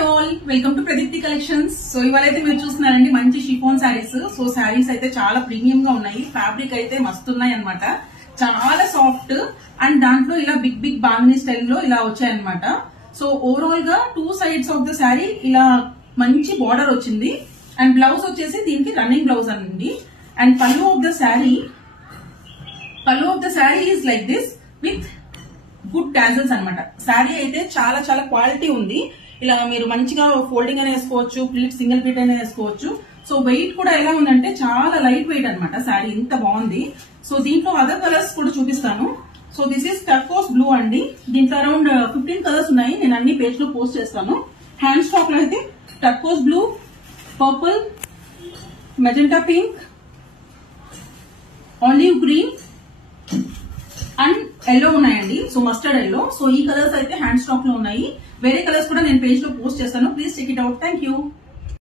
Hi all, welcome to Pradeepthi collections. So ఇవాళైతే మీరు చూస్తున్నారండి మంచి షిఫాన్ శారీస్. సో శారీస్ అయితే చాలా ప్రీమియం గా ఉన్నాయి, ఫ్యాబ్రిక్ అయితే మస్తు ఉన్నాయి అనమాట, చాలా సాఫ్ట్ అండ్ దాంట్లో ఇలా బిగ్ బిగ్ బాంగినీ స్టైల్లో ఇలా వచ్చాయన్నమాట. సో ఓవరాల్ గా two sides of the sari ఇలా మంచి బార్డర్ వచ్చింది అండ్ బ్లౌజ్ వచ్చేసి దీనికి రన్నింగ్ బ్లౌజ్ అండి. అండ్ పళ్ళు of the sari is like this with good tassels అనమాట. శారీ అయితే చాలా చాలా క్వాలిటీ ఉంది. ఇలా మీరు మంచిగా ఫోల్డింగ్ అయినా వేసుకోవచ్చు, ప్లీట్ సింగిల్ ప్లీట్ అయినా వేసుకోవచ్చు. సో వెయిట్ కూడా ఎలా ఉందంటే చాలా లైట్ వెయిట్ అనమాట. శారీ ఇంత బాగుంది. సో దీంట్లో అదర్ కలర్స్ కూడా చూపిస్తాను. సో దిస్ ఈస్ టర్కోస్ బ్లూ అండి. దీంట్లో అరౌండ్ 15 కలర్స్ ఉన్నాయి, నేను అన్ని పేజ్ లో పోస్ట్ చేస్తాను. హ్యాండ్ స్టాక్ లో అయితే turquoise blue, purple, magenta pink, olive green and yellow ఉన్నాయండి. So mustard yellow. సో ఈ కలర్స్ అయితే హ్యాండ్ స్టాక్ లో ఉన్నాయి. వేరే కలర్స్ కూడా నేను పేజ్ లో పోస్ట్ చేస్తాను, please check it out. Thank you.